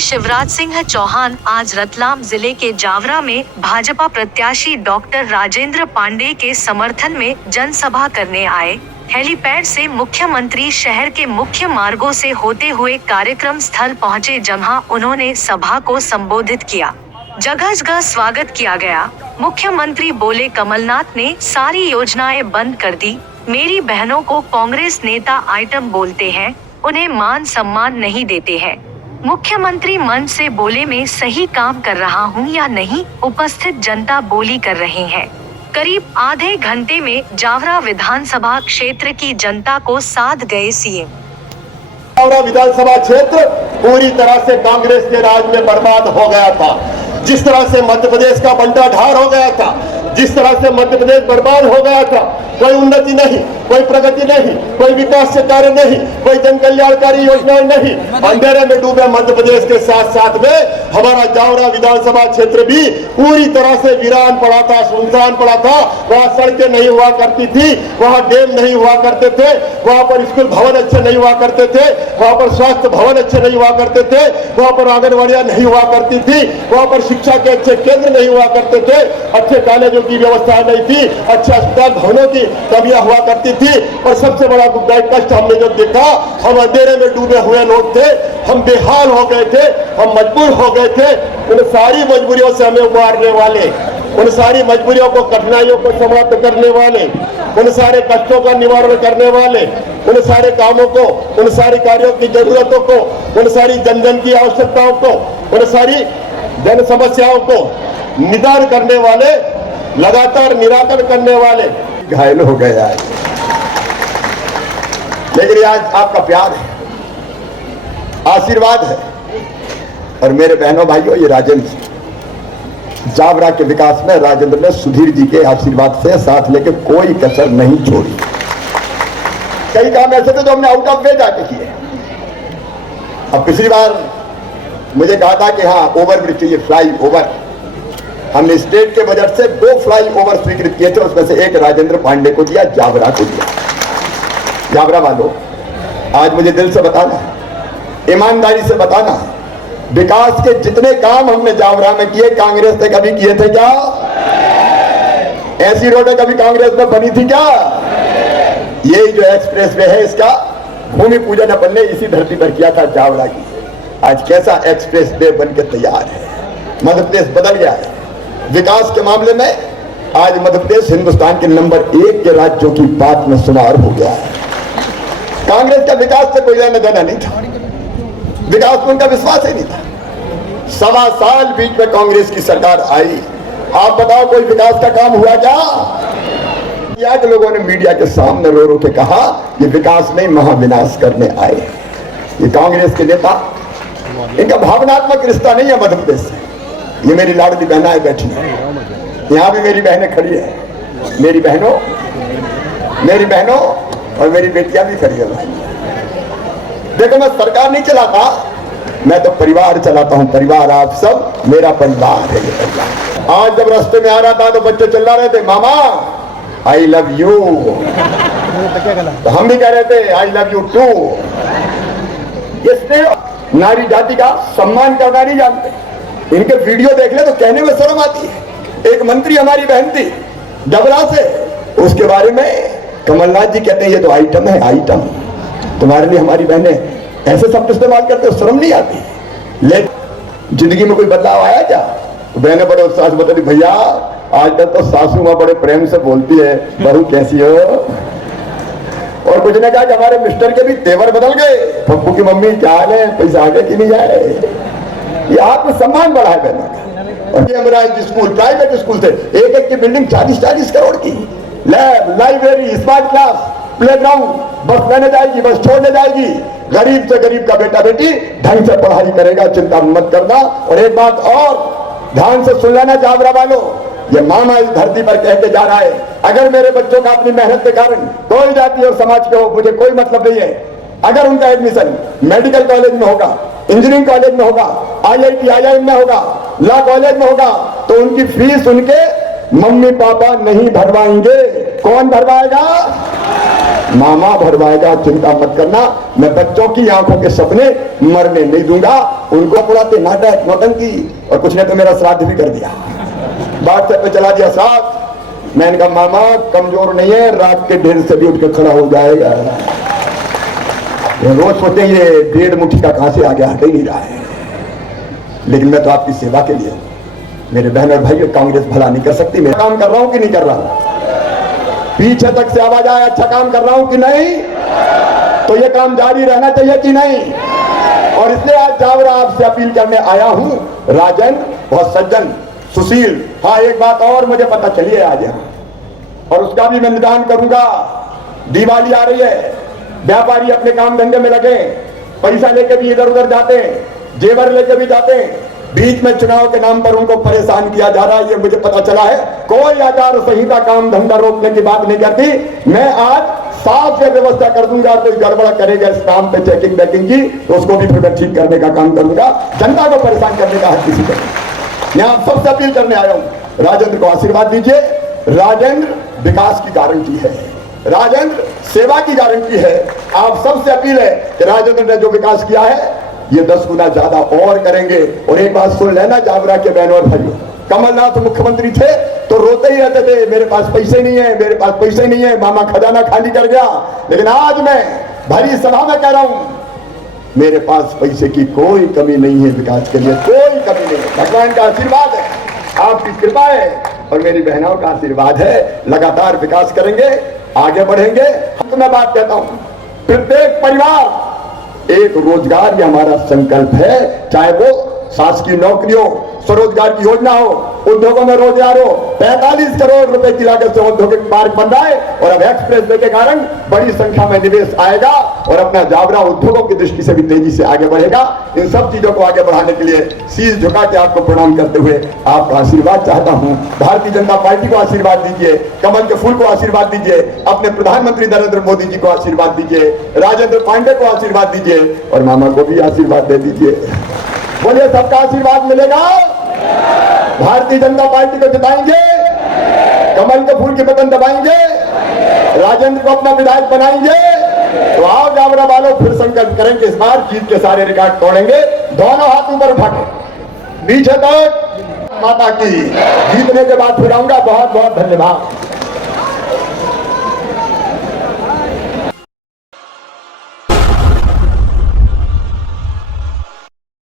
शिवराज सिंह चौहान आज रतलाम जिले के जावरा में भाजपा प्रत्याशी डॉक्टर राजेंद्र पांडे के समर्थन में जनसभा करने आए। हेलीपैड से मुख्यमंत्री शहर के मुख्य मार्गों से होते हुए कार्यक्रम स्थल पहुंचे, जहां उन्होंने सभा को संबोधित किया। जगह जगह स्वागत किया गया। मुख्यमंत्री बोले, कमलनाथ ने सारी योजनाएं बंद कर दी। मेरी बहनों को कांग्रेस नेता आइटम बोलते हैं, उन्हें मान सम्मान नहीं देते हैं। मुख्यमंत्री मंच से बोले, मैं सही काम कर रहा हूं या नहीं? उपस्थित जनता बोली कर रहे हैं। करीब आधे घंटे में जावरा विधानसभा क्षेत्र की जनता को साध गए सीएम। जावरा विधानसभा क्षेत्र पूरी तरह से कांग्रेस के राज में बर्बाद हो गया था। जिस तरह से मध्य प्रदेश का बंटाढार हो गया था, जिस तरह से मध्य प्रदेश बर्बाद हो गया था, कोई उन्नति नहीं, कोई प्रगति नहीं, कोई विकास के कार्य नहीं, कोई जन कल्याणकारी योजनाएं नहीं। अंधेरे में डूबे मध्य प्रदेश के साथ साथ में हमारा जावरा विधानसभा क्षेत्र भी पूरी तरह से वीरान पड़ा था, सुनसान पड़ा था। वहाँ सड़कें नहीं हुआ करती थी, वहाँ डैम नहीं हुआ करते थे, वहाँ पर स्कूल भवन अच्छे नहीं हुआ करते थे, वहाँ पर स्वास्थ्य भवन अच्छे नहीं हुआ करते थे, वहाँ पर आंगनबाड़ियां नहीं हुआ करती थी, वहाँ पर शिक्षा के अच्छे केंद्र नहीं हुआ करते थे, अच्छे कॉलेजों की व्यवस्था नहीं थी, अच्छे अस्पताल भवनों की कमियां हुआ करती थी। और सबसे बड़ा दुखदायी कष्ट हमने जो देखा, हम अंधेरे में डूबे हुए लोग थे, हम बेहाल हो गए थे, हम मजबूर हो गए थे। उन सारी मजबूरियों से हमें उबारने वाले, उन सारी मजबूरियों को, कठिनाइयों को समाप्त करने वाले, उन सारे कष्टों का निवारण करने वाले, उन सारे कामों को, उन सारे कार्यों की जरूरतों को, उन सारी जन जन की आवश्यकताओं को, उन सारी जन समस्याओं को निदान करने वाले, लगातार निराकरण करने वाले घायल हो गया है। लेकिन आज आपका प्यार है, आशीर्वाद है। और मेरे बहनों भाइयों, ये राजेंद्र जावरा के विकास में राजेंद्र ने सुधीर जी के आशीर्वाद से साथ लेके कोई कसर नहीं छोड़ी। कई काम ऐसे थे जो हमने आउट ऑफ वे जाके किए। अब पिछली बार मुझे कहा था कि हाँ, ओवरब्रिज चाहिए, फ्लाई ओवर। हमने स्टेट के बजट से 2 फ्लाई ओवर स्वीकृत किए थे, उसमें से एक राजेंद्र पांडे को दिया, जावरा को दिया। जावरा वालों, आज मुझे दिल से बताना, ईमानदारी से बताना, विकास के जितने काम हमने जावरा में किए, कांग्रेस ने कभी किए थे क्या? ऐसी रोडें कभी कांग्रेस में बनी थी क्या? यही जो एक्सप्रेस वे है, इसका भूमि पूजन अपन ने इसी धरती पर किया था, जावरा की। आज कैसा एक्सप्रेस वे बन के तैयार है। मध्य प्रदेश बदल गया है विकास के मामले में। आज मध्य प्रदेश हिंदुस्तान के नंबर 1 के राज्यों की बात में शुमार हो गया है। कांग्रेस का विकास से कोई लेना देना नहीं था, विकास में उनका विश्वास ही नहीं था। 1.25 साल बीच में कांग्रेस की सरकार आई, आप बताओ कोई विकास का काम हुआ क्या? या के लोगों ने मीडिया के सामने रो रो के कहा ये विकास नहीं, महाविनाश करने आए। ये कांग्रेस के नेता, इनका भावनात्मक रिश्ता नहीं है मध्य प्रदेश से। ये मेरी लाडली बहनाएं बैठी हैं, यहाँ भी मेरी बहनें खड़ी है, मेरी बहनों और मेरी बेटियां भी खड़ी है। देखो, मैं सरकार नहीं चलाता, मैं तो परिवार चलाता हूँ। परिवार आप सब मेरा परिवार है, ये परिवार। आज जब रास्ते में आ रहा था तो बच्चे चिल्ला रहे थे, मामा आई लव यू। तो हम भी कह रहे थे आई लव यू टू। इसने नारी जाति का सम्मान करना नहीं जानते। इनके वीडियो देख ले तो कहने में शर्म आती है। एक मंत्री हमारी बहन थी डबरा से, उसके बारे में कमलनाथ जी कहते हैं ये तो आइटम है, आइटम। तुम्हारे लिए हमारी बहनें ऐसे शब्द इस्तेमाल करते हो, शर्म नहीं आती? लेकिन जिंदगी में कोई बदलाव आया क्या? तो बहनें बड़े उत्साह से बताती, भैया आजकल तो सासू माँ बड़े प्रेम से बोलती है, बहू कैसी हो? और कुछ ने कहा कि हमारे मिस्टर के भी तेवर बदल गए, पप्पू की मम्मी क्या हाल है, पैसा आगे की नहीं जाए। ये आत्मसम्मान बढ़ा है बहनों का। और ये हमारा स्कूल, प्राइवेट स्कूल थे, एक एक की बिल्डिंग 40-40 करोड़ की, lab, library, smart class, playground, बस लेने जाएगी, बस छोड़ने जाएगी। गरीब से गरीब का बेटा बेटी ढंग से पढ़ाई करेगा, चिंता मत करना। और एक बात और ध्यान से सुन लेना जावरा वालों, ये मामा इस धरती पर कह के जा रहा है, अगर मेरे बच्चों का अपनी मेहनत के कारण कोई जाति और समाज के हो, मुझे कोई मतलब नहीं है। अगर उनका एडमिशन मेडिकल कॉलेज में होगा, इंजीनियरिंग कॉलेज में होगा, IIT IIM में होगा, लॉ कॉलेज में होगा, तो उनकी फीस उनके मम्मी पापा नहीं भरवाएंगे। कौन भरवाएगा? मामा भरवाएगा, चिंता मत करना। मैं बच्चों की आंखों के सपने मरने नहीं दूंगा। उनको बुलाते नाटक नौटंकी, और कुछ ने तो मेरा श्राद्ध भी कर दिया, बात पे चला दिया साथ। मैंने कहा मामा कमजोर नहीं है, रात के ढेर से भी उठ के खड़ा हो जाएगा। ये रोज सोचते ये 1.5 मुट्ठी का कहां से आ गया, हट ही नहीं रहा है। लेकिन मैं तो आपकी सेवा के लिए, मेरे बहन और भाई, कांग्रेस भला नहीं कर सकती। मैं काम कर रहा हूं कि नहीं कर रहा हूं? पीछे तक से आवाज आए अच्छा काम कर रहा हूं कि नहीं? तो ये काम जारी रहना चाहिए कि नहीं? और इसलिए आज जावरा आपसे अपील करने आया हूं। राजन बहुत सज्जन सुशील। हाँ, एक बात और मुझे पता चली है आज यहाँ, और उसका भी मैं निदान करूंगा। दिवाली आ रही है, व्यापारी अपने काम धंधे में लगे, पैसा लेके भी इधर उधर जाते हैं, जेवर लेके भी जाते हैं। बीच में चुनाव के नाम पर उनको परेशान किया जा रहा है, ये मुझे पता चला है। कोई आचार संहिता काम धंधा रोकने की बात नहीं करती। मैं आज साफ से व्यवस्था कर दूंगा, कोई गड़बड़ करेगा इस काम पे चेकिंग बैकिंग की, तो उसको भी फिर मैं ठीक करने का काम करूंगा। जनता को परेशान करने का हक किसी को नहीं। यहाँ सबसे अपील करने आया हूं, राजेंद्र को आशीर्वाद दीजिए। राजेंद्र विकास की गारंटी है, राजेंद्र सेवा की गारंटी है। आप सबसे अपील है कि राजेंद्र ने जो विकास किया है ये 10 गुना ज्यादा और करेंगे। और एक बात सुन लेना जावरा के बहनों और भाइयों, कमलनाथ मुख्यमंत्री थे तो रोते ही रहते थे, मेरे पास पैसे नहीं है, मेरे पास पैसे नहीं है, मामा खजाना खाली कर गया। लेकिन आज मैं भरी सभा में कह रहा हूं, मेरे पास पैसे की कोई कमी नहीं है, विकास के लिए कोई कमी नहीं है। भगवान का आशीर्वाद है, आपकी कृपा है और मेरी बहनों का आशीर्वाद है। लगातार विकास करेंगे, आगे बढ़ेंगे। तो मैं बात कहता हूं, प्रत्येक परिवार एक रोजगार, ये हमारा संकल्प है। चाहे वो शासकीय नौकरी हो, स्वरोजगार की योजना हो, उद्योगों में रोजगार हो। 45 करोड़ रुपए की लागत से औद्योगिक पार्क बन रहा है, और अब एक्सप्रेस वे के कारण बड़ी संख्या में निवेश आएगा और अपना जावरा उद्योगों की दृष्टि से भी तेजी से आगे बढ़ेगा। इन सब चीजों को आगे बढ़ाने के लिए शीश झुका के आपको प्रणाम करते हुए आपका आशीर्वाद चाहता हूं। भारतीय जनता पार्टी को आशीर्वाद दीजिए, कमल के फूल को आशीर्वाद दीजिए, अपने प्रधानमंत्री नरेंद्र मोदी जी को आशीर्वाद दीजिए, राजेंद्र पांडे को आशीर्वाद दीजिए और मामा को भी आशीर्वाद दे दीजिए। बोलिए सबका आशीर्वाद मिलेगा। भारतीय जनता पार्टी को जिताएंगे, कमल के फूल के बटन दबाएंगे, राजेंद्र को अपना विधायक बनाएंगे। तो आओ जावरा वालों, फिर संकल्प करेंगे, इस बार जीत के सारे रिकॉर्ड तोड़ेंगे। दोनों हाथ ऊपर उठा के पीछे तक। माता की जीतने के बाद फिर आऊंगा। बहुत बहुत धन्यवाद।